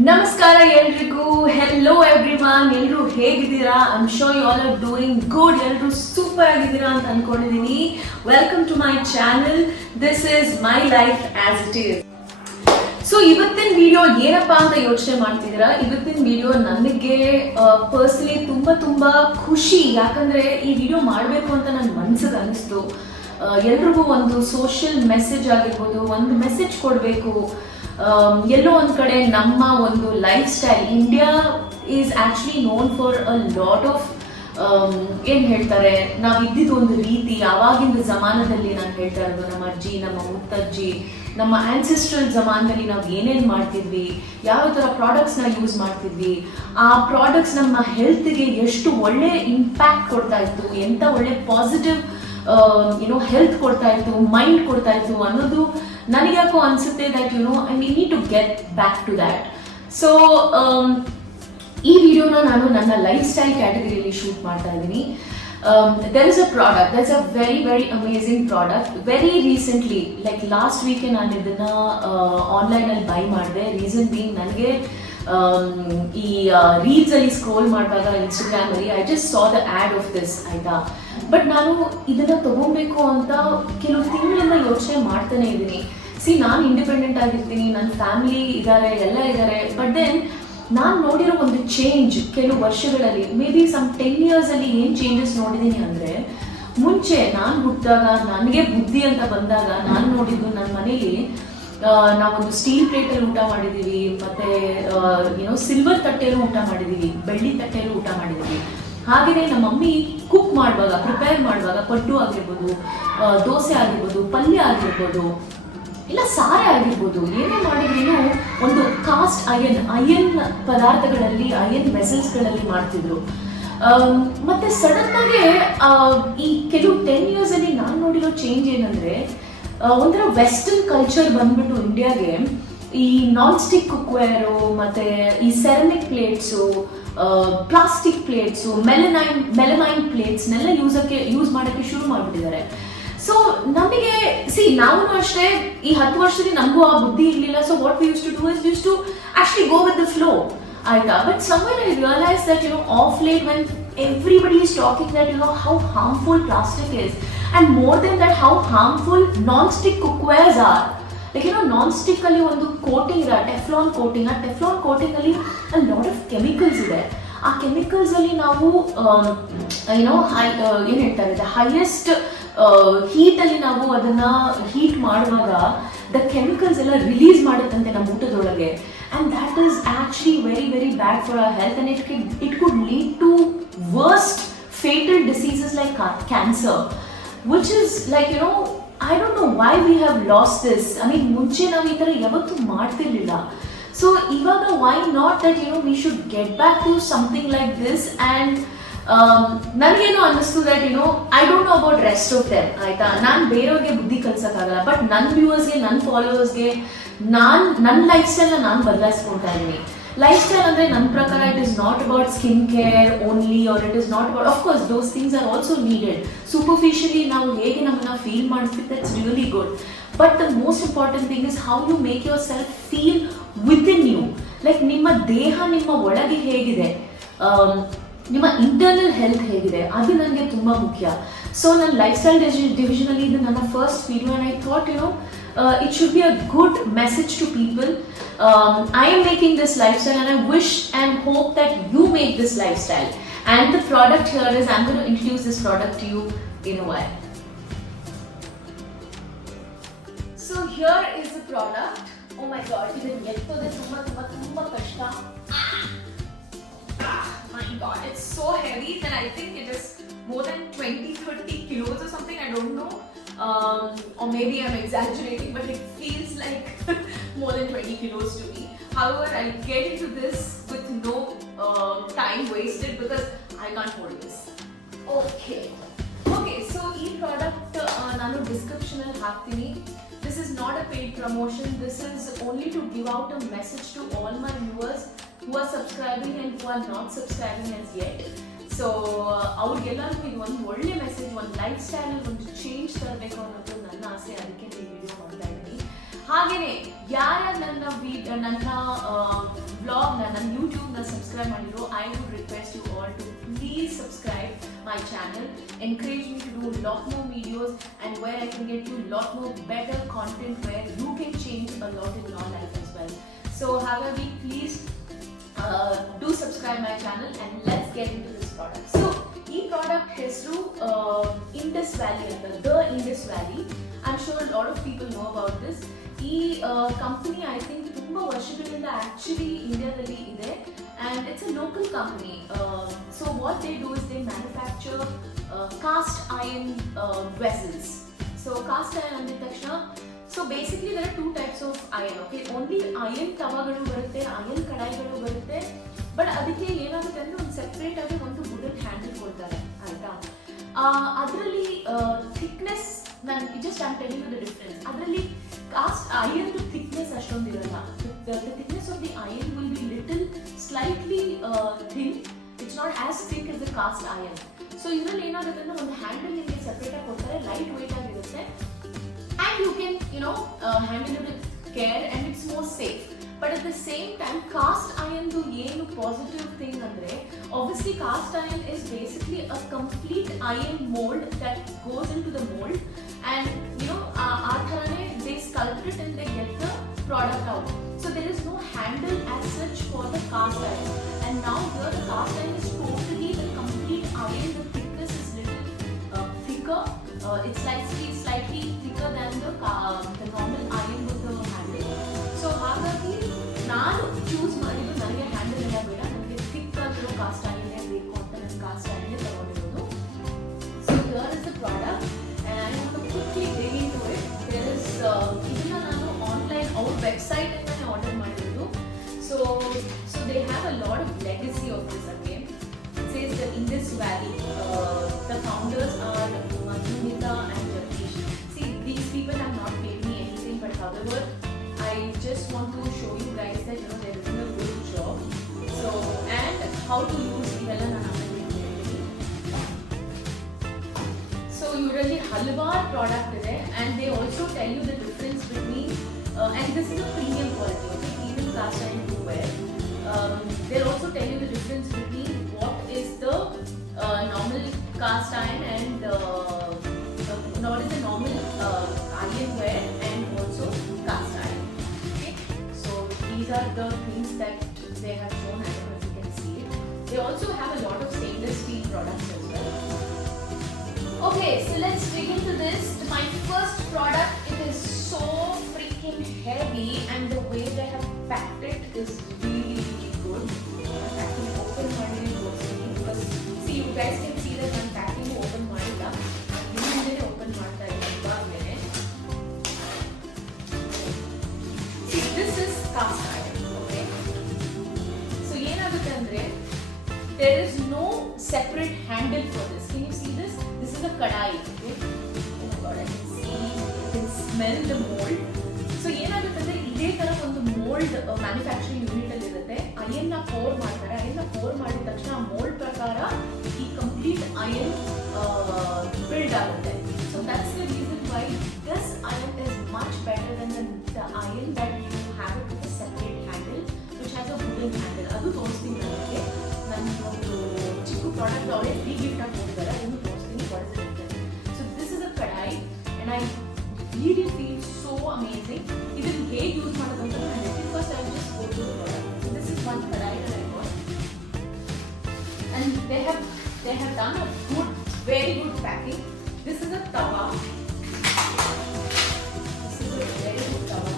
ನಮಸ್ಕಾರ ಎಲ್ರಿಗೂ. Hello everyone, ಎಲ್ಲರೂ ಹೇಗಿದ್ದೀರಾ? I am sure you all are doing good. ಎಲ್ಲರೂ ಸೂಪರ್ ಆಗಿದ್ದೀರಾ ಅಂತ ಅನ್ಕೊಂಡಿದ್ದೀನಿ. Welcome to my channel. This is my life as it is. So ಇವತ್ತಿನ ವಿಡಿಯೋ ಏನಪ್ಪಾ ಅಂತ ಯೋಚನೆ ಮಾಡ್ತಿದ್ದೀರಾ? ಇವತ್ತಿನ ವಿಡಿಯೋ ನನಗೆ ಪರ್ಸನಲಿ ತುಂಬಾ ಖುಷಿ. ಯಾಕಂದ್ರೆ ಈ ವಿಡಿಯೋ ಮಾಡಬೇಕು ಅಂತ ನನ್ನ ಮನ್ಸಿಗೆ ಅನಿಸ್ತು. ಎಲ್ರಿಗೂ ಒಂದು ಸೋಷಿಯಲ್ ಮೆಸೇಜ್ ಆಗಿರ್ಬೋದು, ಒಂದು ಮೆಸೇಜ್ ಕೊಡಬೇಕು. ಎಲ್ಲೋ ಒಂದ್ ಕಡೆ ನಮ್ಮ ಒಂದು life style, India is actually known for a lot of ಏನ್ ಹೇಳ್ತಾರೆ, ನಾವ್ ಇದ್ದಿದ್ದು ಒಂದು ರೀತಿ. ಆವಾಗಿಂದ ಜಮಾನದಲ್ಲಿ ನಾನು ಹೇಳ್ತಾ ಇರೋದು, ನಮ್ಮ ಅಜ್ಜಿ, ನಮ್ಮ ಮುತ್ತಜ್ಜಿ, ನಮ್ಮ ಆನ್ಸೆಸ್ಟ್ರಲ್ ಜಮಾನದಲ್ಲಿ ನಾವು ಏನೇನ್ ಮಾಡ್ತಿದ್ವಿ, ಯಾವ ತರ ಪ್ರಾಡಕ್ಟ್ಸ್ ನ ಯೂಸ್ ಮಾಡ್ತಿದ್ವಿ, ಆ ಪ್ರಾಡಕ್ಟ್ಸ್ ನಮ್ಮ ಹೆಲ್ತ್ಗೆ ಎಷ್ಟು ಒಳ್ಳೆ ಇಂಪ್ಯಾಕ್ಟ್ ಕೊಡ್ತಾ ಇತ್ತು, ಎಂತ ಒಳ್ಳೆ ಪಾಸಿಟಿವ್ ಹೆಲ್ತ್ ಕೊಡ್ತಾ ಇತ್ತು, ಮೈಂಡ್ ಕೊಡ್ತಾ ಇತ್ತು ಅನ್ನೋದು ನನಗೆ ಯಾಕೋ ಅನ್ಸುತ್ತೆ that I need to get back to that. So ಈ ವಿಡಿಯೋನ ನಾನು ನನ್ನ ಲೈಫ್ ಸ್ಟೈಲ್ ಕ್ಯಾಟಗರಿಯಲ್ಲಿ ಶೂಟ್ ಮಾಡ್ತಾ ಇದ್ದೀನಿ. there is a product, that's a very amazing product. Very recently, like last week ನಾನು ಇದನ್ನ ಆನ್ಲೈನ್ ಅಲ್ಲಿ ಬೈ ಮಾಡಿದೆ. ರೀಸನ್ ಬೀಯಿಂಗ್, ನನಗೆ ಈ ರೀಲ್ಸ್ ಅಲ್ಲಿ ಸ್ಕ್ರೋಲ್ ಮಾಡುವಾಗ ಇನ್ಸ್ಟಾಗ್ರಾಮ್ ಅಲ್ಲಿ I just saw the odd of this, ಆಯ್ತಾ. ಬಟ್ ನಾನು ಇದನ್ನ ತಗೋಬೇಕು ಅಂತ ಕೆಲವು ತಿಂಗಳಿಂದ ಯೋಚನೆ ಮಾಡ್ತಾನೆ ಇದ್ದೀನಿ. ನಾನು ಇಂಡಿಪೆಂಡೆಂಟ್ ಆಗಿರ್ತೀನಿ, ನನ್ನ ಫ್ಯಾಮಿಲಿ ಇದ್ದಾರೆ, ಎಲ್ಲ ಇದ್ದಾರೆ. ಬಟ್ ದೆನ್ ನಾನು ನೋಡಿರೋ ಒಂದು ಚೇಂಜ್ ಕೆಲವು ವರ್ಷಗಳಲ್ಲಿ, ಮೇ ಬಿ ಸಮ್ 10 years ಅಲ್ಲಿ ಏನ್ ಚೇಂಜಸ್ ನೋಡಿದೀನಿ ಅಂದ್ರೆ, ಮುಂಚೆ ನಾನು ಹುಟ್ಟಿದಾಗ, ನನಗೆ ಬುದ್ಧಿ ಅಂತ ಬಂದಾಗ ನಾನು ನೋಡಿದ್ದು, ನನ್ನ ಮನೇಲಿ ನಾವೊಂದು ಸ್ಟೀಲ್ ಪ್ಲೇಟಲ್ಲಿ ಊಟ ಮಾಡಿದೀವಿ, ಮತ್ತೆ ಸಿಲ್ವರ್ ತಟ್ಟೆಯಲ್ಲೂ ಊಟ ಮಾಡಿದೀವಿ, ಬೆಳ್ಳಿ ತಟ್ಟೆಯಲ್ಲೂ ಊಟ ಮಾಡಿದೀವಿ. ಹಾಗೆಯೇ ನಮ್ಮ ಮಮ್ಮಿ ಕುಕ್ ಮಾಡುವಾಗ, ಪ್ರಿಪೇರ್ ಮಾಡುವಾಗ, ಪಡ್ಡು ಆಗಿರ್ಬೋದು, ದೋಸೆ ಆಗಿರ್ಬೋದು, ಪಲ್ಯ ಆಗಿರ್ಬೋದು, ಇಲ್ಲ ಸಾರೆ ಆಗಿರ್ಬೋದು, ಏನೇ ಮಾಡಿದ್ರೂ ಒಂದು ಕಾಸ್ಟ್ ಅಯನ್ ಪದಾರ್ಥಗಳಲ್ಲಿ, ಅಯನ್ ವೆಸಲ್ಸ್ಗಳಲ್ಲಿ ಮಾಡ್ತಿದ್ರು. ಮತ್ತೆ ಸಡನ್ ಆಗಿ ಈ ಕೆಲವು 10 years ಅಲ್ಲಿ ನಾನು ನೋಡಿರೋ ಚೇಂಜ್ ಏನಂದ್ರೆ, ಒಂಥರ ವೆಸ್ಟರ್ನ್ ಕಲ್ಚರ್ ಬಂದ್ಬಿಟ್ಟು ಇಂಡಿಯಾಗೆ ಈ ನಾನ್ ಸ್ಟಿಕ್ ಕುಕ್ವೇರು, ಮತ್ತೆ ಈ ceramic plates, plastic plates, melamine ಪ್ಲೇಟ್ಸ್ನೆಲ್ಲ ಯೂಸ್ ಮಾಡೋಕ್ಕೆ ಶುರು ಮಾಡಿಬಿಟ್ಟಿದ್ದಾರೆ. ಸೊ ನಮಗೆ ನಾವು ಅಷ್ಟೇ ಈ 10 ವರ್ಷದಲ್ಲಿ ನಮಗೂ ಆ ಬುದ್ಧಿ ಇರಲಿಲ್ಲ. So what we used to do is used to actually go with the flow, ಆಯ್ತಾ. But somewhere I realized that off late, when everybody is talking that how harmful plastic is, and more than that how harmful non-stick cookwares are. Like non-stick ಅಲ್ಲಿ ಒಂದು ಕೋಟಿಂಗ್ ಇದೆ, Teflon coating. ಆ Teflon coating ಅಲ್ಲಿ a lot of chemicals ಇದೆ. ಆ ಕೆಮಿಕಲ್ಸ್ ಅಲ್ಲಿ ನಾವು ಏನ್ ಹೇಳ್ತಾರೆ, ಹೈಯೆಸ್ಟ್ ಹೀಟ್ ಅಲ್ಲಿ ನಾವು ಅದನ್ನ ಹೀಟ್ ಮಾಡುವಾಗ ದ ಕೆಮಿಕಲ್ಸ್ ಎಲ್ಲ ರಿಲೀಸ್ ಮಾಡುತ್ತಂತೆ ನಮ್ಮ ಊಟದೊಳಗೆ. and that is actually very bad for our health, and it could lead to worst fatal diseases like cancer, which is like I don't know why we have lost this. I mean, ಮುಂಚೆ ನಾವು ಈ ತರ ಯಾವತ್ತೂ ಮಾಡ್ತಿರ್ಲಿಲ್ಲ. ಸೊ ಇವಾಗ why not that we should get back to something like this. And ನನಗೇನೋ ಅನ್ನಿಸ್ತು that I don't know about rest of them, ಆಯ್ತಾ. ನಾನು ಬೇರೆಯವ್ರಿಗೆ ಬುದ್ಧಿ ಕಲ್ಸಕ್ಕಾಗಲ್ಲ, ಬಟ್ ನನ್ನ ವ್ಯೂವರ್ಸ್ಗೆ, ನನ್ನ ಫಾಲೋವರ್ಸ್ಗೆ ನನ್ನ ಲೈಫ್ ಸ್ಟೈಲ್ನ ನಾನು ಬದಲಾಯಿಸ್ಕೊಳ್ತಾ ಇದ್ದೀನಿ. ಲೈಫ್ ಸ್ಟೈಲ್ ಅಂದ್ರೆ ನನ್ನ ಪ್ರಕಾರ it is not about skin care only, or it is not about, of course those things are also needed. Superficially ನಾವು ಹೇಗೆ ನಮ್ಮನ್ನ ಫೀಲ್ ಮಾಡಿಸ್ತೀವಿ, that's really good. But the most important thing is how you make yourself feel within you. Like ನಿಮ್ಮ ದೇಹ, ನಿಮ್ಮ ಒಳಗೆ ಹೇಗಿದೆ, ನಿಮ್ಮ ಇಂಟರ್ನಲ್ ಹೆಲ್ತ್ ಹೇಗಿದೆ, ಅದು ನನಗೆ ತುಂಬಾ ಮುಖ್ಯ. ಸೊ ನನ್ನ ಲೈಫ್ ಸ್ಟೈಲ್ ಡಿವಿಷನ್ ಅಲ್ಲಿ ಇದು ನನ್ನ first video, and I thought it should be a good message to people. I am making this lifestyle, and I wish and hope that you make this lifestyle. And the product here is, I'm going to introduce this product to you in a while. So here is the product. Oh my god, ಇದನ್ನ ಎತ್ತೋದೆ ತುಂಬಾ ಕಷ್ಟ. My god, it's so heavy that I think it is more than 20-30 kilos or something, I don't know. Or maybe I'm exaggerating, but it feels like more than 20 kilos to me. However, I'll get into this with no time wasted because I can't hold this. Okay, so ee product nanu description alli haakತೀನಿ. This is not a paid promotion. This is only to give out a message to all my viewers who are subscribing and who are not subscribing as yet. So ಅವ್ರಿಗೆಲ್ಲರಿಗೂ ಇದು ಒಂದು ಒಳ್ಳೆ ಮೆಸೇಜ್, ಒಂದು life style ಒಂದು ಚೇಂಜ್ ತರಬೇಕು ಅನ್ನೋದು ನನ್ನ ಆಸೆ. ಅದಕ್ಕೆ ಈ ವಿಡಿಯೋ ಮಾಡ್ತಾ ಇದ್ದೀನಿ. ಹಾಗೇನೆ ಯಾರ್ಯಾರು ನನ್ನ vlog ನನ್ನ YouTube ನ subscribe ಮಾಡಿರೋ, I would request you all to please subscribe my channel. Encourage me to do a lot more videos and where I can get you a lot more better content where you can change a lot in your life as well. So however, please do subscribe my channel and let's get into this product. So ಈ ಪ್ರಾಡಕ್ಟ್ ಹೆಸರು Indus Valley ಅಂತ, The Indus Valley. I'm sure a lot of people know about this. ಈ company I think ತುಂಬ ವರ್ಷಗಳಿಂದ ಆಕ್ಚುಲಿ ಇಂಡಿಯಾದಲ್ಲಿ ಇದೆ and it's a local company. So what they do is they manufacture cast iron vessels. So cast iron ಅಂದ ತಕ್ಷಣ, so basically there are two types of iron, okay? Only iron ತವಾಗಳು ಬರುತ್ತೆ, iron ಕಡಾಯಿಗಳು ಬರುತ್ತೆ, ಬಟ್ ಅದಕ್ಕೆ ಏನಾಗುತ್ತೆ ಅಂದರೆ ಒಂದು ಸೆಪ್ರೇಟ್ ಆಗಿ ಒಂದು ವುಡನ್ ಹ್ಯಾಂಡಲ್ ಕೊಡ್ತಾರೆ ಆಯಿತಾ. ಅದರಲ್ಲಿ ಥಿಕ್ನೆಸ್, ನಾನು just I'm telling the difference. ಅದರಲ್ಲಿ ಕಾಸ್ಟ್ ಐರನ್ ಥಿಕ್ನೆಸ್ ಅಷ್ಟೊಂದು ಇರಲ್ಲ. The thickness of the iron will be little slightly thin, it's not as thick as the cast iron. So ಇದರಲ್ಲಿ ಏನಾಗುತ್ತೆ ಅಂದರೆ ಒಂದು ಹ್ಯಾಂಡಲ್ ನಿಮಗೆ ಸೆಪ್ರೇಟ್ ಆಗಿ ಕೊಡ್ತಾರೆ, ಲೈಟ್ ವೇಟ್ ಆಗಿರುತ್ತೆ, and you can handle it with care and it's more safe. But at the same time, cast iron do ಏನು positive thing ಅಂದ್ರೆ, obviously cast iron is basically a complete iron mold that goes into the mold and ಆ ಥರನೇ they sculpt it and they get the product out. So there is no handle as such for the cast iron, and now here the cast iron is totally the complete iron. The thickness is little thicker. It's slightly thicker than the normal iron with the handle. So ಹಾಗಾಗಿ ನಾನು ಚೂಸ್ ಮಾಡಿದ್ದು ನನಗೆ ಹ್ಯಾಂಡಲ್ ಎಲ್ಲ ಬೇಡ, ನನಗೆ ಥಿಕ್ ಆಗಿರೋ ಕಾಸ್ಟ್ ಐರನ್ನೇ ಬೇಕು ಅಂತ ನಾನು ಕಾಸ್ಟ್ ಐರನ್ನೇ ತಗೊಂಡಿರೋದು. So here is the product and I want to quickly dig into it. There is ಇದನ್ನ ನಾನು ಆನ್ಲೈನ್ ಅವ್ರ ವೆಬ್ಸೈಟ್ ಇಂದಾನೆ ಆರ್ಡರ್ ಮಾಡಿರೋದು. So they have a lot of legacy of this again. It says the Indus Valley. The founders are Madhumita and Jagdish. See, these people have not paid me anything, but however, I just want to show you guys that they're doing a good job. So, and how to use ಇದೆಲ್ಲ ನಾನು ಆಮೇಲೆ ಹೇಳ್ತೀನಿ. So ಇದರಲ್ಲಿ ಹಲವಾರು ಪ್ರಾಡಕ್ಟ್ ಇದೆ and they also tell you the difference between and this is a premium quality, okay, even cast iron cookware. They'll also tell you the difference between what is the normal cast iron and what is the normal ironware and also cast iron. Okay, so these are the things that they have shown. I don't know if you can see it. They also have a lot of stainless steel products as well. Okay, so let's dig into this. My first product, it is so freaking heavy and the way they have packed it is really good. I'm actually open ಮಾಡಿದ್ದೀನಿ ತೋರಿಸ್ತೀನಿ because see, you guys can see that I'm packing open ಮಾಡಿಲ್ಲ, ಹಿಂದೆ ಓಪನ್ ಮಾಡ್ತಾ ಇದ್ದೀನಿ ಇವಾಗಲೇ. See, this is cast iron, okay? So ಏನಾಗುತ್ತೆ ಅಂದರೆ there is no separate handle for this. Can you see this? This is a kadai, okay? Oh my god, I can see, you can smell the mold. So ಏನಾಗುತ್ತೆ ಅಂದರೆ ಇದೇ ಥರ ಒಂದು mould manufacturing unit ಅಲ್ಲಿ ಇರುತ್ತೆ. ಅಯನ್ನ ಪೋರ್ ಮಾಡ್ತಾರೆ, ಅಯನ್ನ ಪೋರ್ ಮಾಡಿದ ತಕ್ಷಣ ಆ ಮೋಲ್ಡ್ ಪ್ರಕಾರ ಈ ಕಂಪ್ಲೀಟ್ ಅಯನ್ ಬಿಲ್ಡ್ ಆಗುತ್ತೆ. So that's the reason why this iron is much better than the iron that you have it with a separate handle which has a wooden handle. ಅದು ತೋರಿಸ್ತೀನಿ ನನಗೆ. ನನ್ನ ಒಂದು ಚಿಕ್ಕ ಪ್ರಾಡಕ್ಟ್ ಅವರೇ ಫ್ರೀ ಗಿಫ್ಟ್ ಆಗಿ ಕೊಟ್ಟಿದ್ದಾರೆ, ಅದನ್ನು ತೋರಿಸ್ತೀನಿ what is it. So this is a ಕಡಾಯಿ and I really feel so amazing. ಇದನ್ನು ಹೇಗೆ ಯೂಸ್ ಮಾಡೋದು ಅಂತ ನಾನು first I just go to the product. So this is one kadai that I got and they have done a good, very good packing. This is a tawa. This is a very good tawa.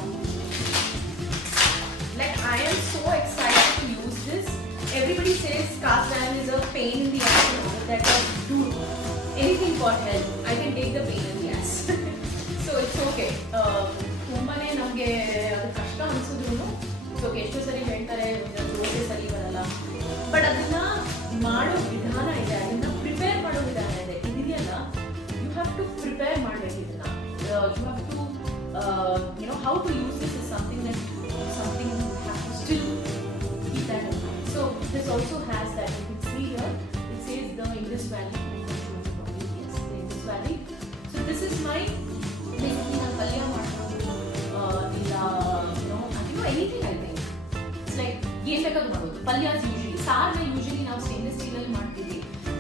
Like I am so excited to use this. Everybody says cast iron is a pain in the ass, that dude, anything for help. I can take the pain in the ass. So it's okay. ತುಂಬಾನೇ ನಮಗೆ ಅದು ಕಷ್ಟ ಅನ್ಸಿದ್ರು ಸೊ ಎಷ್ಟೋ ಸರಿ ಹೇಳ್ತಾರೆ ಜೋಕೆ ಸರಿ ಬರಲ್ಲ, ಬಟ್ ಅದನ್ನ ಮಾಡೋ ವಿಧಾನ ಇದೆ, ಅದನ್ನ ಪ್ರಿಪೇರ್ ಮಾಡೋ ವಿಧಾನ ಇದೆ. ಇದೆಯಲ್ಲ, ಯು ಹ್ಯಾವ್ ಟು ಪ್ರಿಪೇರ್ ಮಾಡಬೇಕು ಇದನ್ನ. You have to how to use this is something you have to still keep that in mind. So this also has that. You can see here it says the Indus Valley. Yes, the Indus Valley. So this is my basically ನಾನು ಪಲ್ಯ ಮಾಡೋದು ಇಲ್ಲ anything I think. It's like ಏನ್ ಬೇಕಾದ್ರೂ ಮಾಡ್ಬೋದು. ಪಲ್ಯಾಸ್ usually ಸಾರ್ನ usually ನಾವು ಸ್ಟೇನ್ಲೆಸ್ ಸ್ಟೀಲ್ ಅಲ್ಲಿ ಮಾಡ್ತೀವಿ,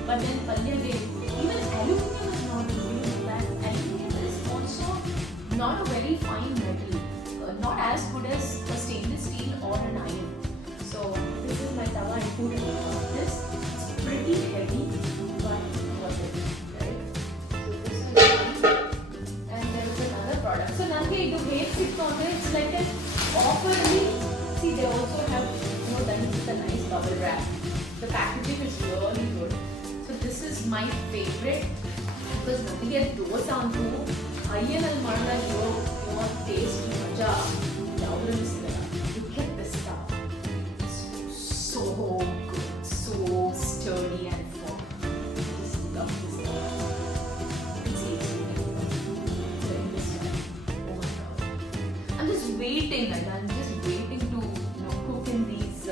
ಬಟ್ ದೆನ್ ಪಲ್ಯಗೆ even aluminum is not good. That aluminum is also not a very fine metal, not as good as a stainless steel or an iron. So this is my tawa. I put it on this. It's pretty heavy, but worth it, right? So this is one. And there is another product. So nange idu ಹೇಗೆ ಸಿಕ್ತು ಅಂದ್ರೆ it's like an offer. See, they also have done it with a nice bubble wrap. The packaging is really good. So this is my favorite because ನನಗೆ ದೋಸೆ ಅಂತೂ ಐಯನಲ್ಲಿ ಮಾಡಿದಾಗ ಇರೋ ಟೇಸ್ಟ್ ಮಜಾ ಯಾವುದರಲ್ಲಿ ಸಿಗಲ್ಲ. You get this stuff. It's so good, so sturdy and firm. I just love this stuff. It's easy. Oh my god. I'm just waiting, and I'm just waiting to cook in these.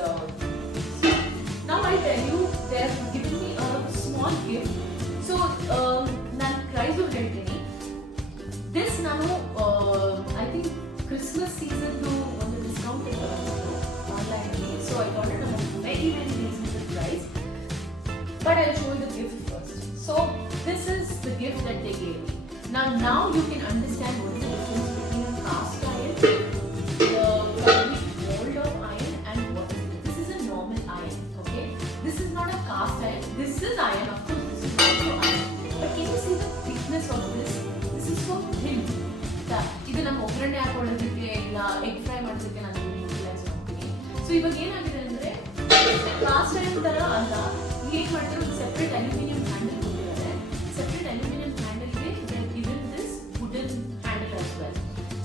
Now I tell you, they have given me a small gift. So ನಾನು price ಹೇಳ್ತೀನಿ. This ನಾನು I think Christmas ಸೀಸನ್ದು ಒಂದು discount ಆನ್ಲೈನಲ್ಲಿ. So I got it on very very reasonable price. But I'll show you the gift first. So this is the gift that they gave me. Now you can understand what is the difference between a cast iron, mold of iron, and what is this. This is a normal iron, okay? This is not a cast iron. This is iron, of course. This is also iron. But can you see the thickness of this? This is so thin. ಇದು ನಮ್ಮ ಒಗ್ಗರಣೆ ಹಾಕೊಳ್ಳೋದಕ್ಕೆ ಇಲ್ಲ egg fry ಮಾಡೋದಕ್ಕೆ ನಾನು ಯೂಟಿಲೈಸ್ ಮಾಡ್ತೀನಿ. ಸೊ ಇವಾಗ ಏನಾಗಿದೆ ಅಂದ್ರೆ ಕಾಸ್ಟ್ ಐರನ್ ತರ ಅಲ್ಲ, ಏನ್ ಮಾಡ್ತಾರೆ ಒಂದು ಸೆಪರೇಟ್ ಅಲ್ಯೂಮಿನಿಯಂ ಹ್ಯಾಂಡಲ್ ಕೊಟ್ಟಿದ್ದಾರೆ. ಸೆಪರೇಟ್ ಅಲ್ಯೂಮಿನಿಯಂ ಹ್ಯಾಂಡಲ್ಗೆ given this wooden handle as well.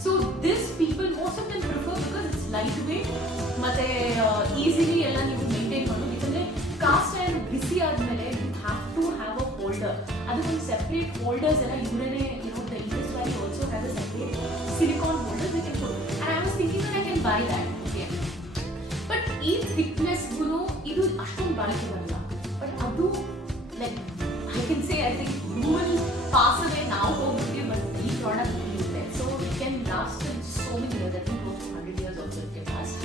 So this people most of them prefer because it's light weight ಮತ್ತೆ ಈಸಿಲಿ ಎಲ್ಲ ನೀವು ಮೇಂಟೈನ್ ಮಾಡೋದು. ಯಾಕಂದ್ರೆ ಕಾಸ್ಟ್ ಐರನ್ ಬಿಸಿ ಆದ್ಮೇಲೆ you have to have a holder. ಅದಕ್ಕೊಂದು ಸೆಪರೇಟ್ ಹೋಲ್ಡರ್ಸ್ ಎಲ್ಲ ಇವರೇ the Indus Valley also have a separate silicon holder we can put. And I was thinking that I can by that. Okay, but ಈ ಥಿಕ್ನೆಸ್ಗೂ ಇದು ಅಷ್ಟೊಂದು ಬಾಳಿಕೆ ಬರಲ್ಲ. But ಅದು like I can say I think you will pass away ನಾವು ಹೋಗ್ಬಿಟ್ಟು but ಈ ಪ್ರಾಡಕ್ಟ್ ಇರುತ್ತೆ. So it can last so many years. I think close to 100 years also it can last.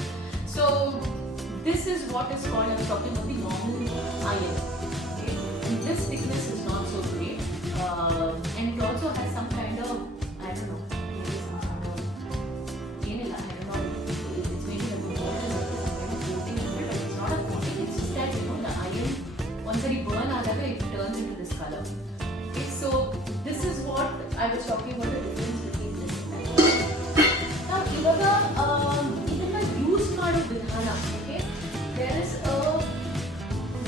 So this is what is called, I'm talking about the normal iron. Okay, and this thickness is not so great, and it also has some kind of, I don't know, maybe some kind of I don't know, it's maybe a mold or some kind of coating on it, but it's not a coating. It's just that the iron once it burn adaga it turns into this color. Okay, so this is what I was talking about, the difference between this and this. Now ivaga idನ್ನ use ಮಾಡೋ ವಿಧಾನ. Okay, there is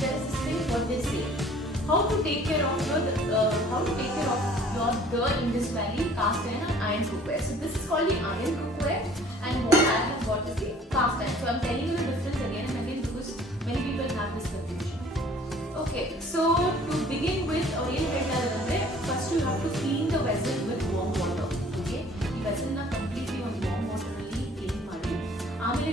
this thing what they say, how to take care of your the Indus Valley cast iron cookware. So this is called the iron cookware, and what I have got is the cast iron. So I'm telling you the difference again and again because many people have this confusion. Okay, so to begin with, first you have to clean the vessel with warm water. Okay, the vessel na completely on warm water alli clean ಮಾಡಿ ಆಮೇಲೆ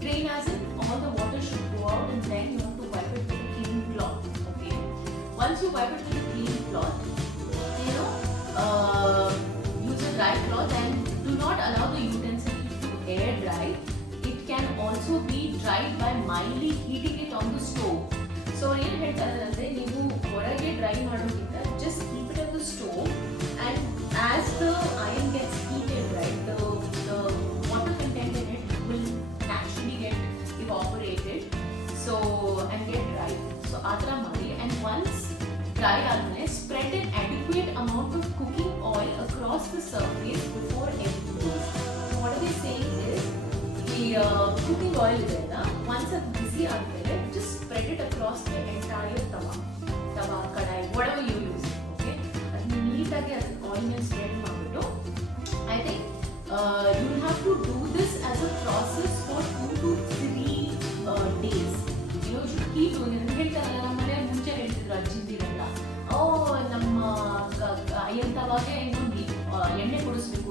drain as in all the water should go out, and then you have to wipe it with a clean cloth. Okay, once you wipe it with a clean cloth, use a dry cloth and do not allow the utensil to air dry. It can also be dried by mildly heating it on the stove. So ಏನು ಹೇಳ್ತಾರೆ ಅಂದ್ರೆ ನೀವು ಹೊರಗೆ ಡ್ರೈ ಮಾಡೋಕ್ಕಿಂತ just keep it on the stove, and as the iron gets heated, right, the water content in it will naturally get evaporated, so and get dry. So ಆ ಥರ ಮಾಡಿ, and once dry ಆದ್ಮೇಲೆ spread an adequate amount of cooking oil across the surface before everything goes. So what are they saying is the cooking oil ಇದೆ ಅಲ್ಲ, once ಅದು ಬಿಸಿ ಆದ್ಮೇಲೆ just spread it across the entire tawa, kadai, whatever you use. Okay, ಅದನ್ನ ನೀಟಾಗಿ ಅದನ್ನ ಆಯಿಲ್ ಮೇಲೆ ಸ್ಪ್ರೆಡ್ ಮಾಡ್ಬಿಟ್ಟು, I think you will have to do this as a process for 2 to 3 days. You should keep doing it. ಹೇಳ್ತಾರಲ್ಲ, ನಮ್ಮ ಮನೆ ಮುಂಚೆ ಹೇಳ್ತಿದ್ರು ಅಜ್ಜಿಂದಿರಲ್ಲ, ನಮ್ಮ ಅಯ್ಯನ್ ತವಾಗೆ ಇನ್ನೊಂದು ಎಣ್ಣೆ ಕುಡಿಸ್ಬೇಕು.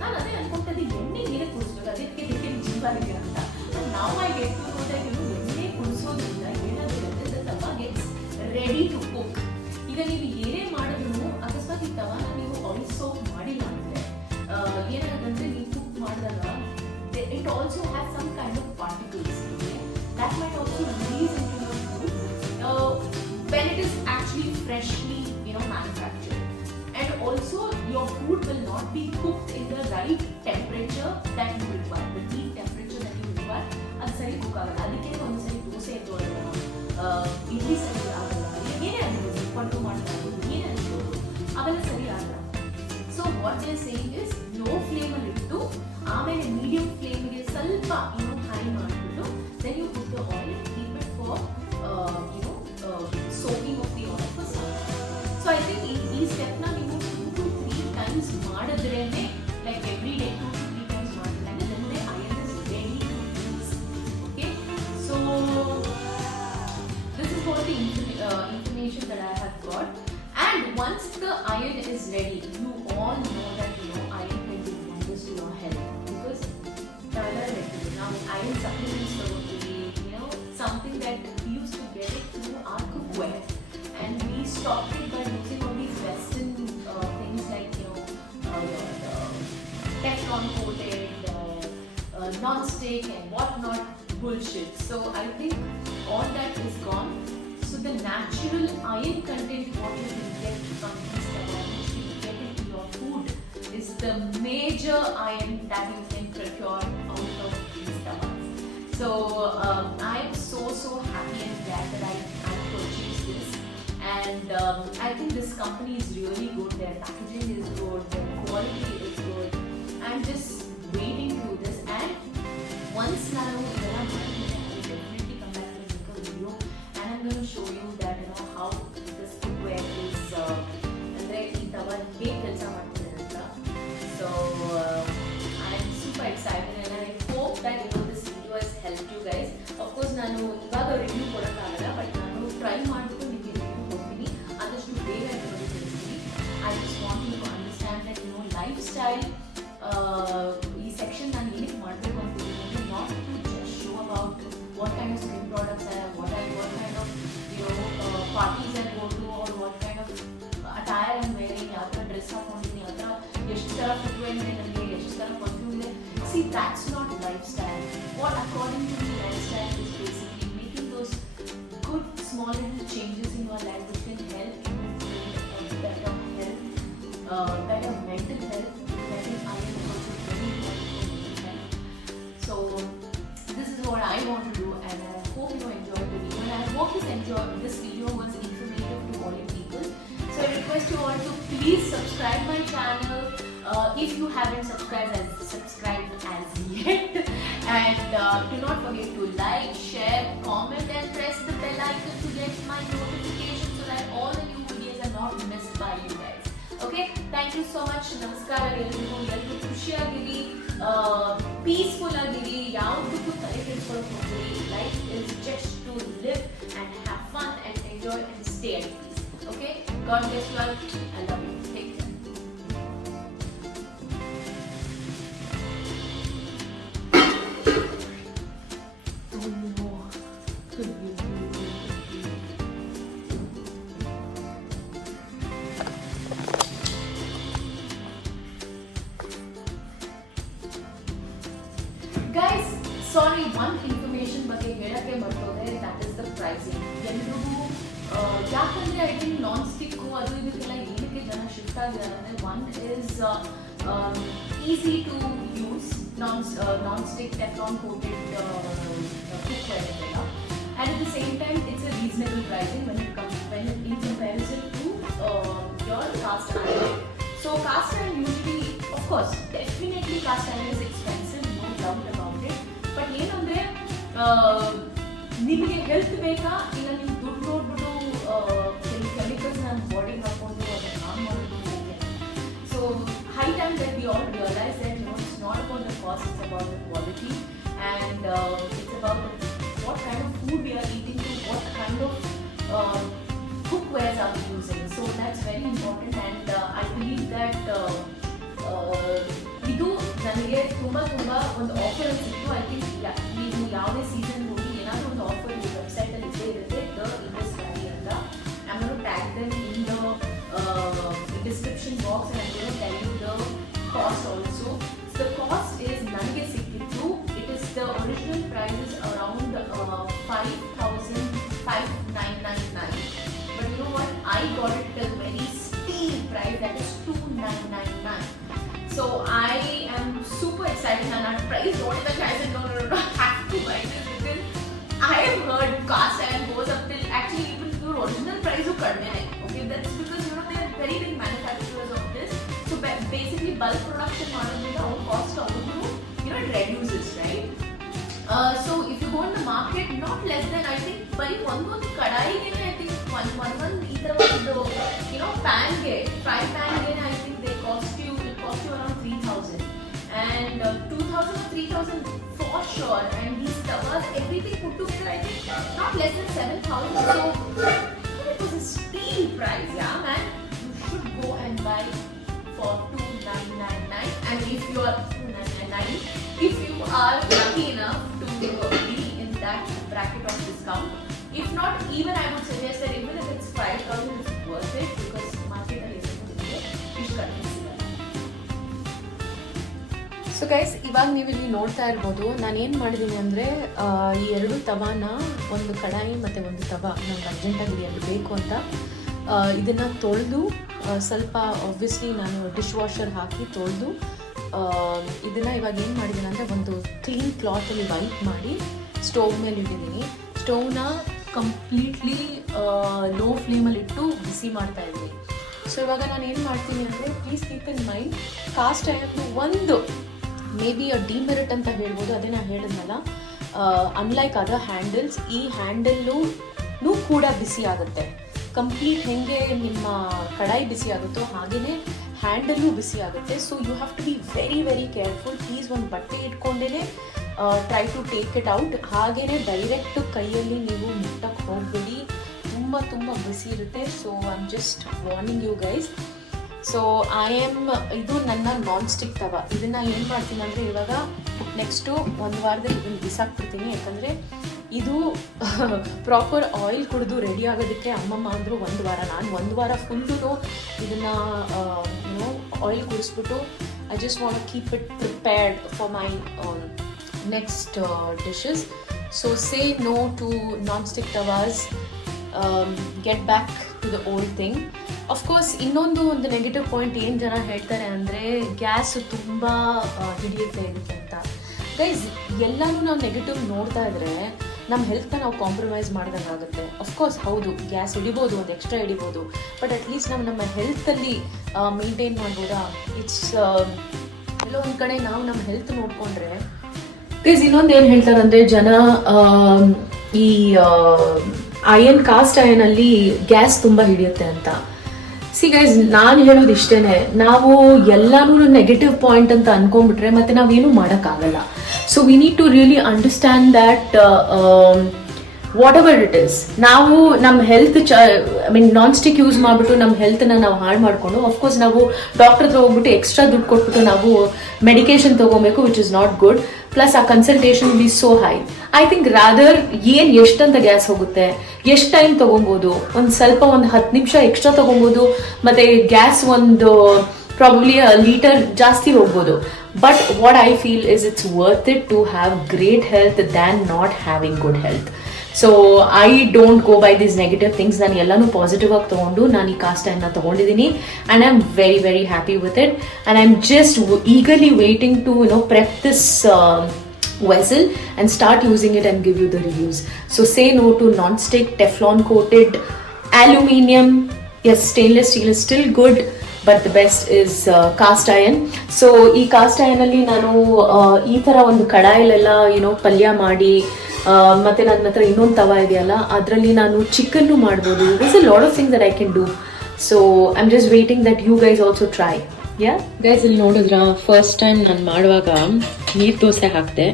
ನಾನು ಅದೇ ಅನ್ಕೊಂತದ್ದು, ಎಣ್ಣೆ ನೀರೇ ಕುಡಿಸ್ಬೇಕು, ಅದಕ್ಕೆ ಜೀವ ಇದೆ ಅಂತ. ನಾವು I get to know that ಎಣ್ಣೆ ಕುಡಿಸೋದ್ರಿಂದ ಏನಾಗುತ್ತೆ, the tawa gets ready to cook. ಈಗ ನೀವು ಏನೇ ಮಾಡಿದ್ರು ಅಕಸ್ಮಾತ್ ಈ ತವಾನ ನೀವು ಆಯಿಲ್ ಸೋಪ್ ಮಾಡಿಲ್ಲ ಅಂದರೆ ಏನಾಗುತ್ತೆ, ನೀವು ಕುಕ್ ಮಾಡಿದಾಗ it also have some kind of particles, okay, that might also release into your food when it is actually freshly, manufactured. And also your food will not be cooked in the right temperature that you require, the heat temperature that you require. ಅದು ಸರಿ ಕುಕ್ ಆಗಲ್ಲ. ಅದಕ್ಕೆ ಒಂದ್ಸರಿ ದೋಸೆ ಎದ್ದು ಇಡ್ಲಿ ಸರಿ ಆಗಲ್ಲ, ಏನೇ ಅನ್ಬೋದು, ಪಡ್ಡು ಮಾಡ್ತಾ ಇರ್ಬೋದು, ಏನೇ ಅನ್ಬೋದು, ಅವೆಲ್ಲ ಸರಿ ಆಗಲ್ಲ. So what they saying is low ಫ್ಲೇಮಲ್ಲಿ ಇಟ್ಟು ಆಮೇಲೆ ಮೀಡಿಯಂ ಫ್ಲೇಮ್ಗೆ ಸ್ವಲ್ಪ ಹೈ ಮಾಡಿಬಿಟ್ಟು then you put the oil, keep it for soaking of the oil for some. So I think ಈ ಸ್ಟೆಪ್ನ ನೀವು 2 to 3 times ಮಾಡಿದ್ರೇನೆ, ಲೈಕ್ ಎವ್ರಿ ಡೇ 2 to 3 times ಮಾಡಿದ್ರೆ then the iron is ready to use. Okay, so this is what the information that I have got. And once the iron is ready, you all know that iron can do wonders to your health, because now iron supplements therapy, something that we used to get it through our cookware, and we stopped it by using all these western things like Teflon coated, non-stick and whatnot bullshit. So I think all that is gone. So the natural iron content what you can get from these towels, which you get into your food, is the major iron that you can procure out of these towels. So I am so happy and glad that I purchased this. And I think this company is really good. Their packaging is good, their quality is good. I'm just waiting to do this. And once now I will definitely come back and make a video, and I'm going to show you that how this cookware is andre ee tawa hege kelsa ಮಾಡ್ತಿದೆ ಅಂತ. So I'm super excited and I hope that this video has helped you guys. Of course ನಾನು ಇವಾಗ ರಿವ್ಯೂ ಕೊಡೋಕ್ಕಾಗಲ್ಲ, ಬಟ್ ನಾನು ಟ್ರೈ ಮಾಡಿಬಿಟ್ಟು ನಿಮಗೆ ರಿವ್ಯೂ ಕೊಡ್ತೀನಿ, ಆದಷ್ಟು ಬೇಗ ತಿಳಿಸ್ತೀನಿ. I just want you to understand that lifestyle ಈ ಸೆಕ್ಷನ್ ನಾನು ಏನಕ್ಕೆ ಮಾಡಬೇಕು ಅಂತಿದ್ದೀನಿ, not to just show about what kind of skin products I have, what kind of parties I go to, or what kind of attire I'm wearing, ಯಾವ ಥರ ಡ್ರೆಸ್ ಹಾಕೊಂಡಿದ್ದೀನಿ, ಯಾವ ಥರ ಎಷ್ಟು ಥರ ಫುಟ್ವೇರ್ ಇದೆ ನನಗೆ, ಎಷ್ಟು ಥರ ಪರ್ಫ್ಯೂಮ್ ಇದೆ. See, that's not lifestyle. What according to me lifestyle is basically making those good small little changes in your life which can help you build a better health, better mental health. I think I am also very important for mental health. So this is what I want to do, and I hope you enjoyed the video, and I hope this video was informative to all you people. So I request you all to please subscribe my channel if you haven't subscribed as yet, and do not forget to like, share, comment and press the bell icon to get my notifications so that all the new videos are not missed by you guys. Okay, thank you so much. ನಮಸ್ಕಾರ ಎಲ್ಲರಿಗೂ. ಎಲ್ಲರೂ ಖುಷಿಯಾಗಿರಿ, ಪೀಸ್ಫುಲ್ ಆಗಿರಿ, ಯಾವುದಕ್ಕೂ ತಲೆ ಕೆಡಿಸ್ಕೊಳ್ಳೋಕೆ ಹೋಗ್ಬೇಡಿ. Life is just to live and have fun and enjoy and stay at peace. Okay, God bless you all. I love you. Take care. Guys, sorry, one information ಬಗ್ಗೆ ಹೇಳಕ್ಕೆ ಮರ್ತೋದೆ, that is the pricing. ಎಲ್ರಿಗೂ ಯಾಕಂದ್ರೆ I think ನಾನ್ ಸ್ಟಿಕ್ಕು ಅದು ಇದಕ್ಕೆಲ್ಲ ಏನಕ್ಕೆ ಜನ shift ಆಗಿದ್ದಾರೆ ಅಂದರೆ, one is easy to use non stick Teflon coated cookware ಇದೆಲ್ಲ, and at the same time it's a reasonable pricing when in comparison to your cast iron. So cast iron usually, of course, definitely cast iron is expensive, no doubt about it. But ಏನಂದ್ರೆ ನಿಮಗೆ ಹೆಲ್ತ್ ಬೇಕಾ, ಇಲ್ಲ ನೀವು ದುಡ್ಡು ನೋಡ್ಬಿಟ್ಟು ಕೆಮಿಕಲ್ಸ್ ನಮ್ಮ ಬಾಡಿಗೆ ಹಾಕೊಂಡು ಅದನ್ನು ಹಾನ್ ಮಾಡೋದು. So high time that we all realise that it's not about the cost, it's about the quality, and it's about what kind of food we are eating, to what kind of cookwares are we using. So that's very important, and I believe that ಇದು ನನಗೆ ತುಂಬ ಒಂದು ಆಫರ್ ಸಿಕ್ತು. I think ನೀವು ಯಾವುದೇ ಸೀಸನ್ ಹೋಗಿ ಏನಾದರೂ ಒಂದು ಆಫರ್ ಈ ವೆಬ್ಸೈಟಲ್ಲಿ ಇದ್ದೇ ಇರುತ್ತೆ, ದ ಇಂಡಸ್ ವ್ಯಾಲಿ ಅಂತ. I am gonna tag them in the description box, and I'm going to tell you the cost also. The cost is ನನಗೆ ಸಿಕ್ಕಿತ್ತು, it the original price is around 5,599. But you know what? I got it at a very steep price, that is 2,999. So I am super excited, and our price what is the price? No, I have to buy this because I have heard cast iron goes up till actually even your original price is kadme. Okay, that's because you know they are very big manufacturers of this. So basically bulk production model with our cost of you know it reduces, right? So if you go in the market, not less than I think bari one kadai ge I think one ee ತರ ಒಂದು you know pan ge fry pan ge I think it cost you around 3,000 and 2,000 or 3,000 for sure, and these tawas everything put together I think not less than 7,000. So it was a steep price, yeah man. You should go and buy for 2,999, and if you are 2,999, if you are lucky enough to be in that bracket of discount. If not, even I would suggest that even if it's 5,000, it's worth it because market alli fish cutting sigala. So guys, ಇವಾಗ ನೀವು ಇಲ್ಲಿ ನೋಡ್ತಾ ಇರ್ಬೋದು ನಾನು ಏನು ಮಾಡಿದ್ದೀನಿ ಅಂದರೆ ಈ ಎರಡು ತವಾನ, ಒಂದು ಕಡಾಯಿ ಮತ್ತು ಒಂದು ತವಾ ನಂಗೆ ಅರ್ಜೆಂಟಾಗಿ ಎರಡು ಬೇಕು ಅಂತ ಇದನ್ನು ತೊಳೆದು ಸ್ವಲ್ಪ ಆಬ್ವಿಯಸ್ಲಿ ನಾನು ಡಿಶ್ ವಾಷರ್ ಹಾಕಿ ತೊಳೆದು ಇದನ್ನು ಇವಾಗ ಏನು ಮಾಡಿದ್ದೀನಿ ಅಂದರೆ ಒಂದು ಕ್ಲೀನ್ ಕ್ಲಾತಲ್ಲಿ ವೈಪ್ ಮಾಡಿ ಸ್ಟೋವ್ ಮೇಲೆ ಇಟ್ಟಿದ್ದೀನಿ. ಸ್ಟೋವ್ನ ಕಂಪ್ಲೀಟ್ಲಿ ಲೋ ಫ್ಲೇಮಲ್ಲಿ ಇಟ್ಟು ಬಿಸಿ ಮಾಡ್ತಾ ಇದ್ದೀನಿ. ಸೊ ಇವಾಗ ನಾನು ಏನು ಮಾಡ್ತೀನಿ ಅಂದರೆ please keep in mind, cost iron ಒಂದು ಮೇ ಬಿ ಡಿಮೆರಿಟ್ ಅಂತ ಹೇಳ್ಬೋದು, ಅದೇ ನಾನು ಹೇಳಿದ್ನಲ್ಲ, ಅನ್ಲೈಕ್ ಅದರ್ ಹ್ಯಾಂಡಲ್ಸ್ ಈ ಹ್ಯಾಂಡಲ್ಲು ಕೂಡ ಬಿಸಿ ಆಗುತ್ತೆ. ಕಂಪ್ಲೀಟ್ ಹೆಂಗೆ ನಿಮ್ಮ ಕಡಾಯಿ ಬಿಸಿ ಆಗುತ್ತೋ ಹಾಗೆಯೇ ಹ್ಯಾಂಡಲ್ಲೂ ಬಿಸಿ ಆಗುತ್ತೆ. So you have to be very very careful. Please ಒಂದು ಬಟ್ಟೆ ಇಟ್ಕೊಂಡೇ try to take it out. ಹಾಗೆಯೇ ಡೈರೆಕ್ಟ್ ಕೈಯಲ್ಲಿ ನೀವು ಮುಟ್ಟಕ್ಕೆ ಹೋಗ್ಬಿಡಿ, ತುಂಬ ಬಿಸಿ ಇರುತ್ತೆ. So I am just warning you guys. So ಇದು ನನ್ನ ನಾನ್ ಸ್ಟಿಕ್ ತವ. ಇದನ್ನು ಏನು ಮಾಡ್ತೀನಿ ಅಂದರೆ ಇವಾಗ ನೆಕ್ಸ್ಟು ಒಂದು ವಾರದಲ್ಲಿ ಇದನ್ನು ಬಿಸಾಕ್ಬಿಡ್ತೀನಿ. ಯಾಕಂದರೆ ಇದು ಪ್ರಾಪರ್ ಆಯಿಲ್ ಕುಡಿದು ರೆಡಿ ಆಗೋದಕ್ಕೆ ಅಮ್ಮಮ್ಮ ಅಂದರು ಒಂದು ವಾರ. ನಾನು ಒಂದು ವಾರ ಫುಲ್ಲು ಇದನ್ನು ಆಯಿಲ್ ಕುಡಿಸ್ಬಿಟ್ಟು I just want keep it prepared for my next dishes. So say no to non stick tawas, get back to the old thing. Of course ಒಂದು ನೆಗೆಟಿವ್ ಪಾಯಿಂಟ್ ಏನು ಜನ ಹೇಳ್ತಾರೆ ಅಂದರೆ ಗ್ಯಾಸ್ ತುಂಬ ಹಿಡಿಯುತ್ತೆ ಇದಕ್ಕೆ ಅಂತ. ಗೈಸ್, ಎಲ್ಲನೂ ನಾವು ನೆಗೆಟಿವ್ ನೋಡ್ತಾ ಇದ್ರೆ ನಮ್ಮ ಹೆಲ್ತ್ನ ನಾವು ಕಾಂಪ್ರಮೈಸ್ ಮಾಡ್ದಂಗೆ ಆಗುತ್ತೆ. ಅಫ್ಕೋರ್ಸ್ ಹೌದು, ಗ್ಯಾಸ್ ಹಿಡಿಬೋದು, ಒಂದು ಎಕ್ಸ್ಟ್ರಾ ಹಿಡಿಬೋದು, ಬಟ್ ಅಟ್ಲೀಸ್ಟ್ ನಮ್ಮ ಹೆಲ್ತಲ್ಲಿ ಮೇಂಟೈನ್ ಮಾಡ್ಬೋದಾ? ಇಟ್ಸ್ ಎಲ್ಲೋ ಒಂದು ಕಡೆ ನಾವು ನಮ್ಮ ಹೆಲ್ತ್ ನೋಡಿಕೊಂಡ್ರೆ. ಗೈಸ್, ಇನ್ನೊಂದು ಏನು ಹೇಳ್ತಾರಂದರೆ ಜನ ಈ ಕಾಸ್ಟ್ ಐರನಲ್ಲಿ ಗ್ಯಾಸ್ ತುಂಬ ಹಿಡಿಯುತ್ತೆ ಅಂತ. ಸಿ ಗೈಸ್, ನಾನು ಹೇಳೋದು ಇಷ್ಟೇ, ನಾವು ಎಲ್ಲನೂ ನೆಗೆಟಿವ್ ಪಾಯಿಂಟ್ ಅಂತ ಅನ್ಕೊಂಡ್ಬಿಟ್ರೆ ಮತ್ತೆ ನಾವೇನು ಮಾಡೋಕ್ಕಾಗಲ್ಲ. So we need to really understand that whatever it is, ನಾವು ನಮ್ಮ ಹೆಲ್ತ್ ನಾನ್ ಸ್ಟಿಕ್ ಯೂಸ್ ಮಾಡಿಬಿಟ್ಟು ನಮ್ಮ ಹೆಲ್ತನ್ನ ನಾವು ಹಾಳು ಮಾಡಿಕೊಂಡು ಅಫ್ಕೋರ್ಸ್ ನಾವು ಡಾಕ್ಟರ್ ಹತ್ರ ಹೋಗ್ಬಿಟ್ಟು ಎಕ್ಸ್ಟ್ರಾ ದುಡ್ಡು ಕೊಟ್ಬಿಟ್ಟು ನಾವು ಮೆಡಿಕೇಶನ್ ತೊಗೊಬೇಕು, which is not good. Plus ಆ consultation be so high. I think rather ಎಷ್ಟಂತ ಗ್ಯಾಸ್ ಹೋಗುತ್ತೆ, ಎಷ್ಟು ಟೈಮ್ ತೊಗೊಬೋದು, ಒಂದು 10 ನಿಮಿಷ ಎಕ್ಸ್ಟ್ರಾ ತೊಗೊಬೋದು, ಮತ್ತು ಗ್ಯಾಸ್ ಒಂದು ಪ್ರಾಬಬ್ಲಿ ಲೀಟರ್ ಜಾಸ್ತಿ ಹೋಗ್ಬೋದು. But what I feel is it's worth it to have great health than not having good health. So I don't go by these negative things. ನಾನು ಎಲ್ಲನೂ ಪಾಸಿಟಿವ್ ಆಗಿ ತೊಗೊಂಡು ನಾನು ಈ ಕಾಸ್ಟ್ ಐರನ್ನ ತೊಗೊಂಡಿದ್ದೀನಿ and I am very very happy with it and I am just eagerly waiting to prep this vessel and start using it and give you the reviews. So say no to non-stick, Teflon coated, aluminium. Yes, stainless steel is still good, but the best is cast iron. So ee cast iron alli nanu ee tara ಒಂದು ಕಡಾಯಿಲೆಲ್ಲ ಪಲ್ಯ ಮಾಡಿ ಮತ್ತೆ ನನ್ನ ಹತ್ರ ಇನ್ನೊಂದು ತವಾ ಇದೆಯಲ್ಲ ಅದರಲ್ಲಿ ನಾನು ಚಿಕನ್ನು ಮಾಡ್ಬೋದು. there's a lot of things that I can do. So I'm just waiting that you guys also try. Guys, ಇಲ್ಲಿ ನೋಡಿದ್ರ ಫಸ್ಟ್ ಟೈಮ್ ನಾನು ಮಾಡುವಾಗ ನೀರು ದೋಸೆ ಹಾಕಿದೆ,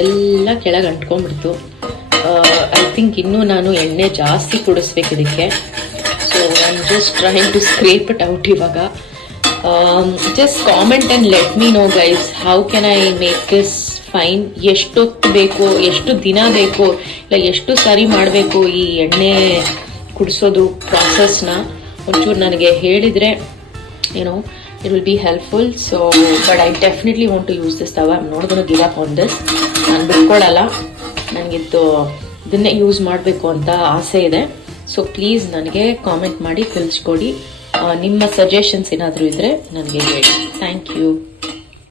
ಎಲ್ಲ ಕೆಳಗೆ ಅಂಟ್ಕೊಂಡ್ಬಿಡ್ತು. ಐ ಥಿಂಕ್ ಇನ್ನೂ ನಾನು ಎಣ್ಣೆ ಜಾಸ್ತಿ ಕುಡಿಸ್ಬೇಕು ಇದಕ್ಕೆ. So I am just trying to scrape it out ಇವಾಗ. Just comment and let me know guys, how can I make this fine? ಎಷ್ಟೊತ್ತು ಬೇಕು, ಎಷ್ಟು ದಿನ ಬೇಕು, ಇಲ್ಲ ಎಷ್ಟು ಸಾರಿ ಮಾಡಬೇಕು ಈ ಎಣ್ಣೆ ಕುಡಿಸೋದು ಪ್ರಾಸೆಸ್ನ? ಒಂಚೂರು ನನಗೆ ಹೇಳಿದರೆ it will be helpful. So but I definitely want to use this tawa. I'm not going to give up on this. ನಾನು ಬಿಟ್ಕೊಳ್ಳಲ್ಲ, ನನಗಿದ್ದು ಇದನ್ನೇ ಯೂಸ್ ಮಾಡಬೇಕು ಅಂತ ಆಸೆ ಇದೆ. ಸೊ ಪ್ಲೀಸ್ ನನಗೆ ಕಾಮೆಂಟ್ ಮಾಡಿ ತಿಳಿಸ್ಕೊಡಿ. ನಿಮ್ಮ ಸಜೆಷನ್ಸ್ ಏನಾದರೂ ಇದ್ರೆ ನನಗೆ ಹೇಳಿ. Thank you.